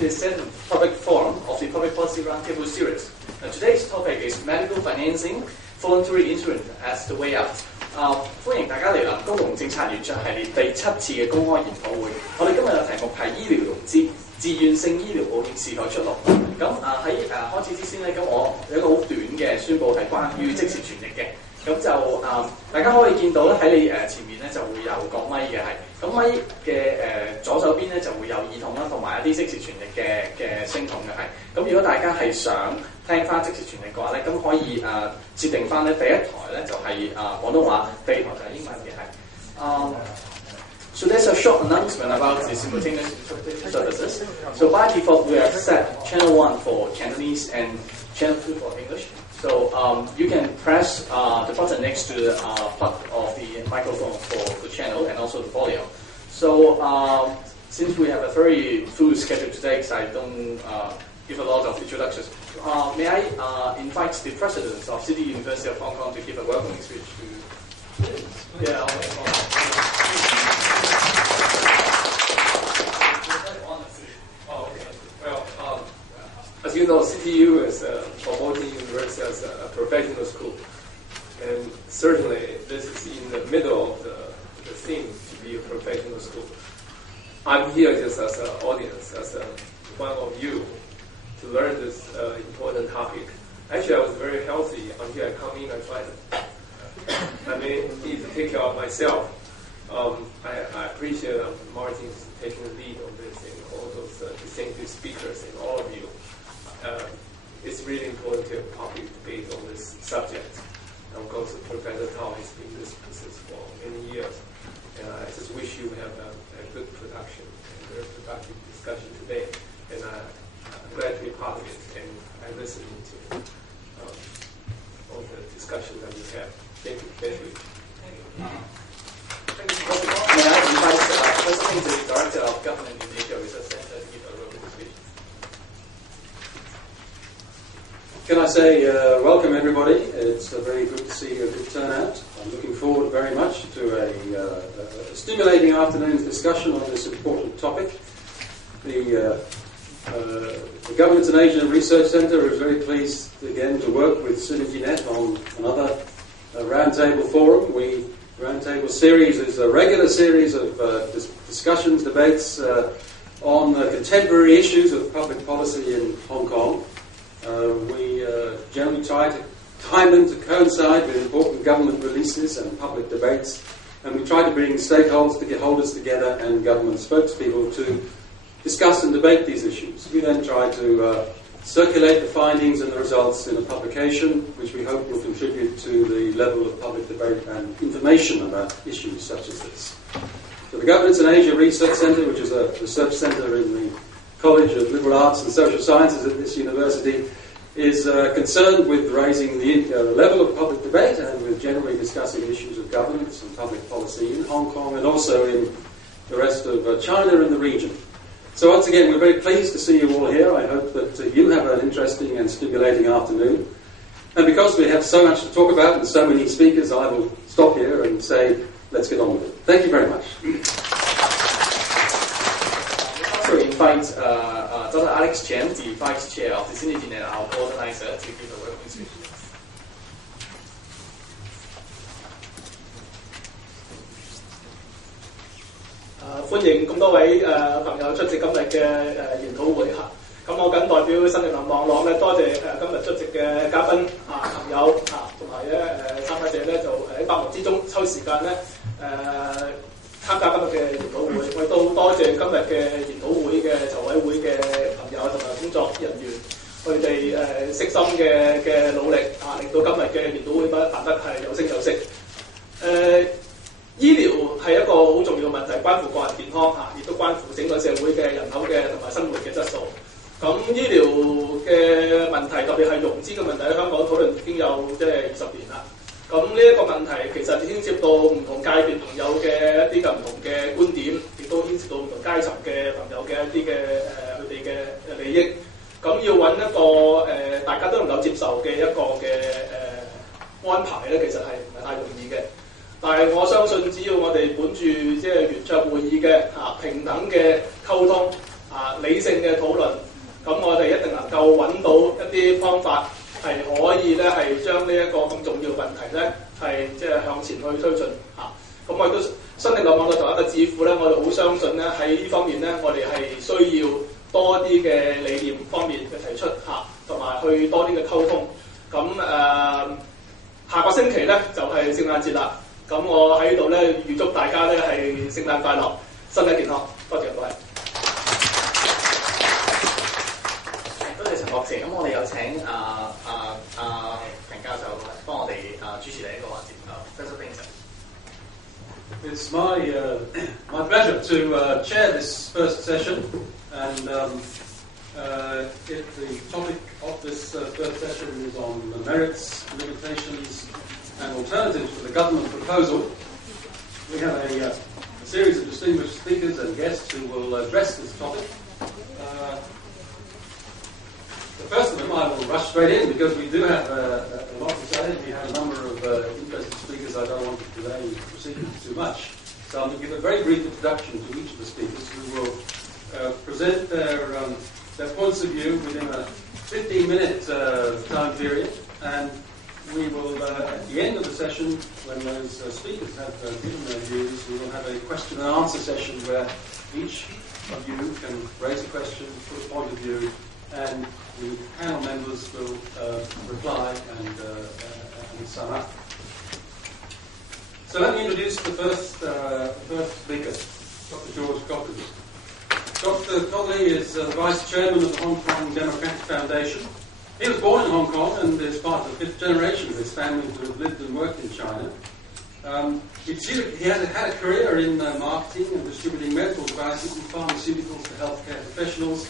to the second public forum of the Public Policy Roundtable series. Today's topic is medical financing, voluntary insurance as the way out. 歡迎大家嚟臨公共政策圓桌系列第7次嘅公開研討會。我哋今日嘅題目係醫療融資，自願性醫療保險是否出路？咁喺開始之先咧，咁我有一個好短嘅宣佈係關於即時傳譯嘅。咁就大家可以見到咧，喺你前面咧就會有個咪嘅係，咁咪嘅左手邊咧就會有耳筒啦，同埋一啲即時傳譯嘅聲筒嘅係。咁如果大家係想聽翻即時傳譯嘅話咧，咁可以設定翻咧第一台咧就係廣東話，第二台就係英文嘅係。So there's a short announcement about the simultaneous services. So by default, we have set channel 1 for Cantonese and channel 2 for English. So you can press the button next to the plug of the microphone for the channel and also the volume. So since we have a very full schedule today, because I don't give a lot of introductions, may I invite the president of City University of Hong Kong to give a welcoming speech to... Yeah. As you know, CTU is promoting university as a professional school, and certainly this is in the middle of the theme to be a professional school. I'm here just as an audience, as one of you, to learn this important topic. Actually, I was very healthy until I come in and try to. Need to take care of myself. I appreciate Martin's taking the lead on this, and all those distinguished speakers and all of you. It's really important to have a public debate on this subject. And of course, Professor Tao has been in this business for many years. And I just wish you have a good production and very productive discussion today. And I'm glad to be part of it. And I'm listening to all the discussion that you have. Thank you. Thank you. Thank you. May I invite President, the Director of Government in Asia Research Center, to give a welcome speech? Can I say welcome everybody? It's very good to see a good turnout. I'm looking forward very much to a stimulating afternoon's discussion on this important topic. The Governance in Asia Research Centre is very pleased again to work with SynergyNet on another roundtable forum. Roundtable series is a regular series of discussions, debates on contemporary issues of public policy in Hong Kong. We generally try to time them to coincide with important government releases and public debates, and we try to bring stakeholders together and government spokespeople to discuss and debate these issues. We then try to circulate the findings and the results in a publication, which we hope will contribute to the level of public debate and information about issues such as this. So the Governance in Asia Research Centre, which is a research centre in the College of Liberal Arts and Social Sciences at this university, is concerned with raising the level of public debate and with generally discussing issues of governance and public policy in Hong Kong and also in the rest of China and the region. So once again, we're very pleased to see you all here. I hope that you have an interesting and stimulating afternoon. And because we have so much to talk about and so many speakers, I will stop here and say, let's get on with it. Thank you very much. We invite Dr. Alex Chen, the Vice Chair of the SynergyNet, our organizer, to give a welcome speech. 歡迎咁多位朋友出席今日嘅研討會嚇。咁我謹代表新力量網絡咧，多謝今日出席嘅嘉賓朋友同埋咧參加者咧，就喺百忙之中抽時間咧參加今日嘅研討會。我亦都好多謝今日嘅研討會嘅籌委會嘅朋友同埋工作人員，佢哋悉心嘅努力令到今日嘅研討會辦得係有聲有色。醫療係一個好重要嘅問題，關乎個人健康亦都關乎整個社會嘅人口嘅同埋生活嘅質素。咁醫療嘅問題，特別係融資嘅問題，喺香港討論已經有20年啦。咁呢一個問題其實牽涉到唔同界別朋友嘅一啲嘅唔同嘅觀點，亦都牽涉到唔同階層嘅朋友嘅一啲嘅佢哋嘅利益。咁要揾一個大家都能夠接受嘅一個嘅安排咧，其實係唔係太容易嘅。但係我相信，只要我哋本住即係圓桌會議嘅平等嘅溝通，理性嘅討論，咁我哋一定能夠揾到一啲方法係可以咧係將呢一個咁重要嘅問題咧係即係向前去推進嚇。咁我亦都新力量網絡作為一個智庫咧，我哋好相信咧喺呢方面咧，我哋係需要多啲嘅理念方面嘅提出嚇，同埋去多啲嘅溝通。咁下個星期咧就係聖誕節啦。咁我喺度咧預祝大家咧係聖誕快樂，身體健康。多謝各位。多謝陳博士。咁我哋有請平教授幫我哋主持嚟呢個環節。It's my pleasure to chair this first session, and the topic of this first session is on the merits, limitations, and alternatives to the government proposal. We have a series of distinguished speakers and guests who will address this topic. The first of them, I will rush straight in because we do have a lot to say. We have a number of interesting speakers. I don't want to delay proceedings too much. So I'm going to give a very brief introduction to each of the speakers who will present their points of view within a 15-minute time period. And we will, at the end of the session, when those speakers have given their views, we will have a question and answer session where each of you can raise a question, put a point of view, and the panel members will reply and sum up. So let me introduce the first speaker, Dr. George Cogley. Dr. Cogley is Vice Chairman of the Hong Kong Democratic Foundation. He was born in Hong Kong and is part of the fifth generation of his family to have lived and worked in China. He had a career in marketing and distributing medical devices and pharmaceuticals to healthcare professionals.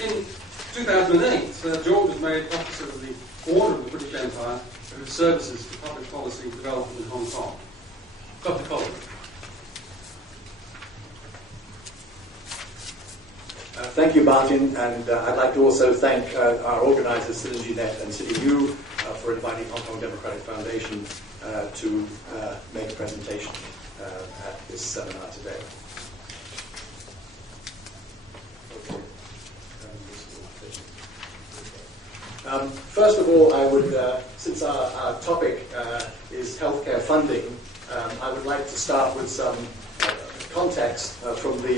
In 2008, George was made Officer of the Order of the British Empire for his services to public policy development in Hong Kong. Dr. Cogley. Thank you, Martin, and I'd like to also thank our organisers, SynergyNet and CityU, for inviting Hong Kong Democratic Foundation to make a presentation at this seminar today. First of all, I would, since our topic is healthcare funding, I would like to start with some context from the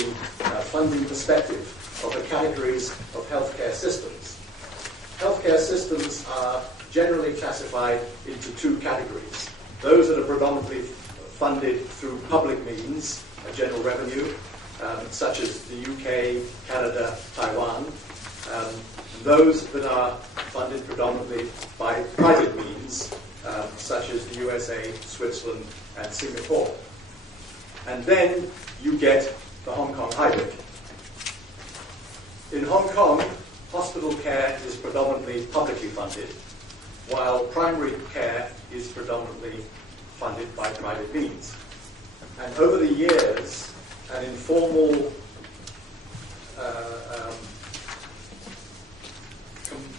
funding perspective of the categories of healthcare systems. Healthcare systems are generally classified into two categories. Those that are predominantly funded through public means, general revenue, such as the UK, Canada, Taiwan. Those that are funded predominantly by private means, such as the USA, Switzerland, and Singapore. And then you get the Hong Kong hybrid. In Hong Kong, hospital care is predominantly publicly funded, while primary care is predominantly funded by private means. And over the years, an informal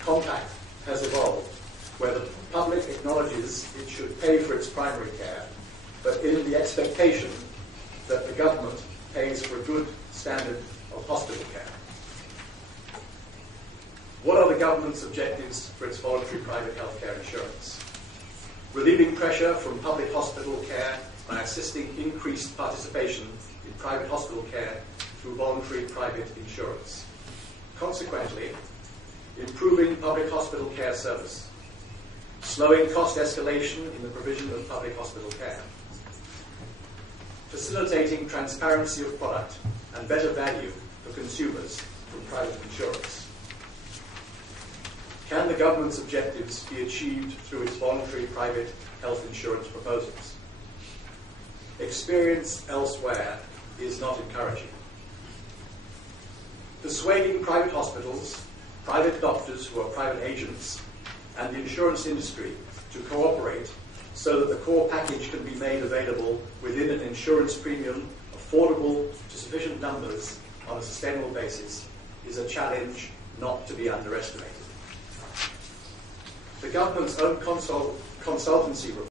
compact has evolved, where the public acknowledges it should pay for its primary care, but in the expectation that the government pays for a good standard of hospital care. What are the government's objectives for its voluntary private healthcare insurance? Relieving pressure from public hospital care by assisting increased participation in private hospital care through voluntary private insurance. Consequently, improving public hospital care service, slowing cost escalation in the provision of public hospital care, facilitating transparency of product and better value for consumers from private insurance. Can the government's objectives be achieved through its voluntary private health insurance proposals? Experience elsewhere is not encouraging. Persuading private hospitals, private doctors who are private agents, and the insurance industry to cooperate so that the core package can be made available within an insurance premium affordable to sufficient numbers on a sustainable basis is a challenge not to be underestimated. The government's own consultancy report